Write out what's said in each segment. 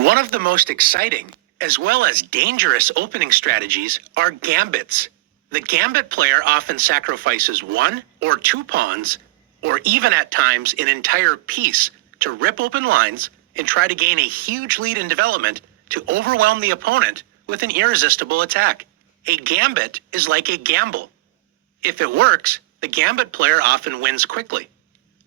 One of the most exciting, as well as dangerous opening strategies are gambits. The gambit player often sacrifices one or two pawns, or even at times an entire piece, to rip open lines and try to gain a huge lead in development to overwhelm the opponent with an irresistible attack. A gambit is like a gamble. If it works, the gambit player often wins quickly.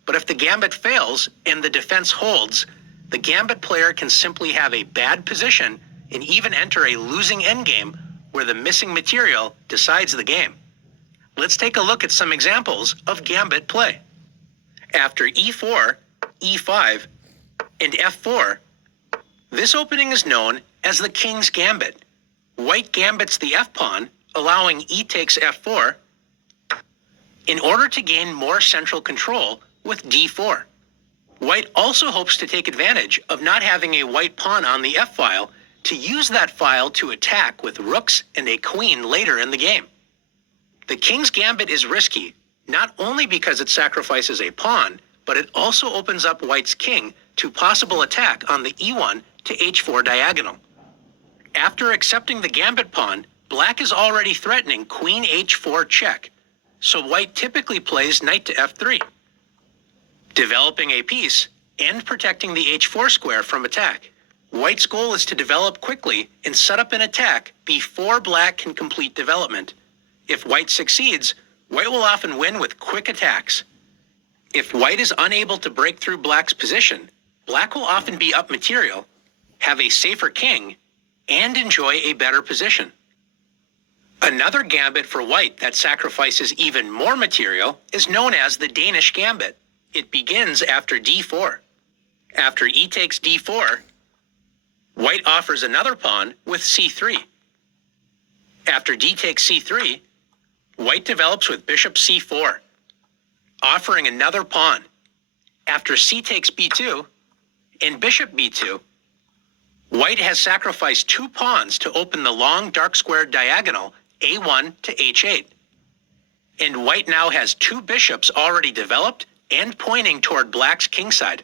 But if the gambit fails and the defense holds, the gambit player can simply have a bad position and even enter a losing endgame where the missing material decides the game. Let's take a look at some examples of gambit play. After e4, e5, and f4, this opening is known as the king's gambit. White gambits the f-pawn, allowing e takes f4, in order to gain more central control with d4. White also hopes to take advantage of not having a white pawn on the f-file to use that file to attack with rooks and a queen later in the game. The king's gambit is risky, not only because it sacrifices a pawn, but it also opens up white's king to possible attack on the e1 to h4 diagonal. After accepting the gambit pawn, black is already threatening queen h4 check, so white typically plays knight to f3, developing a piece and protecting the h4 square from attack. White's goal is to develop quickly and set up an attack before black can complete development. If white succeeds, white will often win with quick attacks. If white is unable to break through black's position, black will often be up material, have a safer king, and enjoy a better position. Another gambit for white that sacrifices even more material is known as the Danish Gambit. It begins after d4. After e takes d4, white offers another pawn with c3. After d takes c3, white develops with bishop c4, offering another pawn. After c takes b2 and bishop b2, white has sacrificed two pawns to open the long dark squared diagonal a1 to h8. And white now has two bishops already developed and pointing toward black's kingside.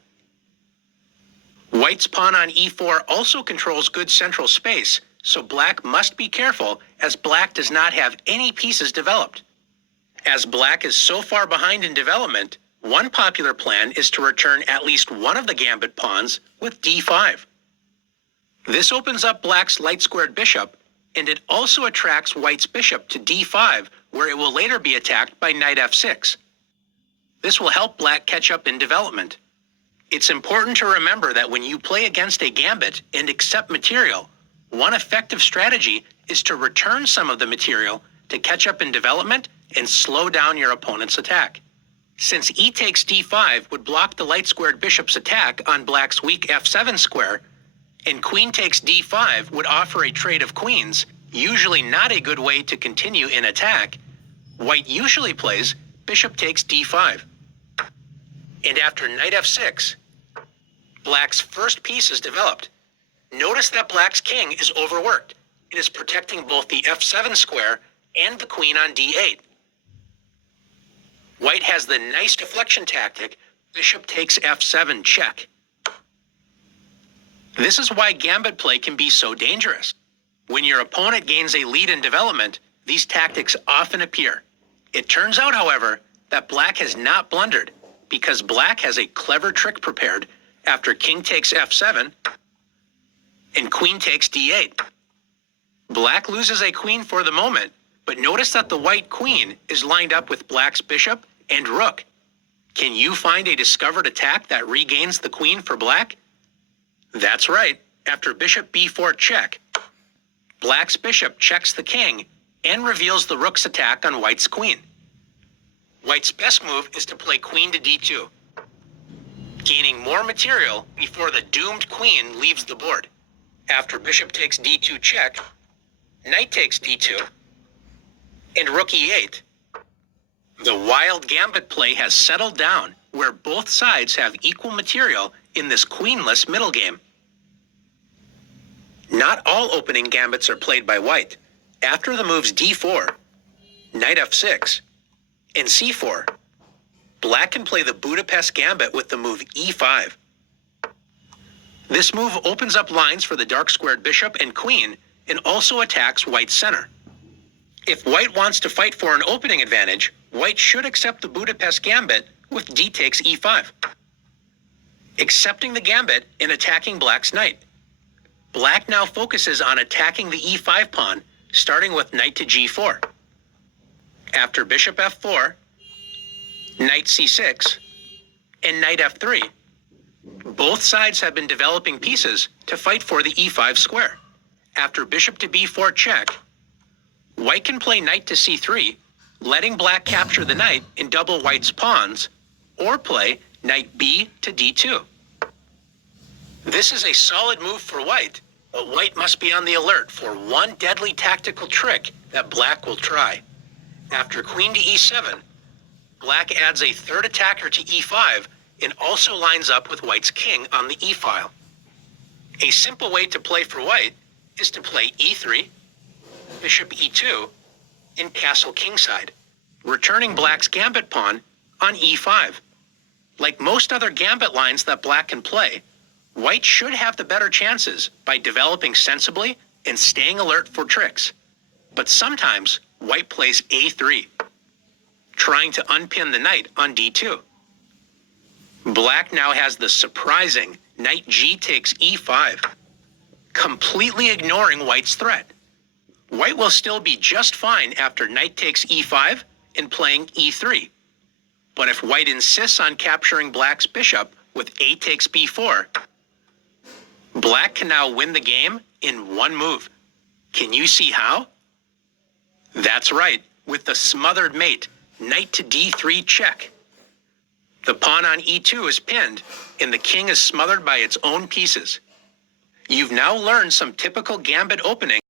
White's pawn on e4 also controls good central space, so black must be careful as black does not have any pieces developed. As black is so far behind in development, one popular plan is to return at least one of the gambit pawns with d5. This opens up black's light-squared bishop, and it also attracts white's bishop to d5, where it will later be attacked by knight f6. This will help black catch up in development. It's important to remember that when you play against a gambit and accept material, one effective strategy is to return some of the material to catch up in development and slow down your opponent's attack. Since e takes d5 would block the light-squared bishop's attack on black's weak f7 square, and queen takes d5 would offer a trade of queens, usually not a good way to continue in attack, white usually plays bishop takes d5. And after knight f6, black's first piece is developed. Notice that black's king is overworked. It is protecting both the f7 square and the queen on d8. White has the nice deflection tactic, bishop takes f7 check. This is why gambit play can be so dangerous. When your opponent gains a lead in development, these tactics often appear. It turns out, however, that black has not blundered, because black has a clever trick prepared after king takes f7 and queen takes d8. Black loses a queen for the moment, but notice that the white queen is lined up with black's bishop and rook. Can you find a discovered attack that regains the queen for black? That's right. After bishop b4 check, black's bishop checks the king and reveals the rook's attack on white's queen. White's best move is to play queen to d2, gaining more material before the doomed queen leaves the board. After bishop takes d2 check, knight takes d2, and rook e8. The wild gambit play has settled down, where both sides have equal material in this queenless middle game. Not all opening gambits are played by white. After the moves d4, knight f6, and c4, black can play the Budapest Gambit with the move e5. This move opens up lines for the dark-squared bishop and queen and also attacks white's center. If white wants to fight for an opening advantage, white should accept the Budapest Gambit with d takes e5. Accepting the gambit and attacking black's knight. Black now focuses on attacking the e5 pawn, starting with knight to g4. After bishop f4, knight c6, and knight f3, both sides have been developing pieces to fight for the e5 square. After bishop to b4 check, white can play knight to c3, letting black capture the knight and double white's pawns, or play knight b to d2. This is a solid move for white, but white must be on the alert for one deadly tactical trick that black will try. After queen to e7, black adds a third attacker to e5 and also lines up with white's king on the e-file. A simple way to play for white is to play e3, bishop e2, and castle kingside, returning black's gambit pawn on e5. Like most other gambit lines that black can play, white should have the better chances by developing sensibly and staying alert for tricks. But sometimes white plays a3, trying to unpin the knight on d2. Black now has the surprising knight g takes e5, completely ignoring white's threat. White will still be just fine after knight takes e5 and playing e3. But if white insists on capturing black's bishop with a takes b4, black can now win the game in one move. Can you see how? That's right, with the smothered mate, knight to d3 check. The pawn on e2 is pinned, and the king is smothered by its own pieces. You've now learned some typical gambit openings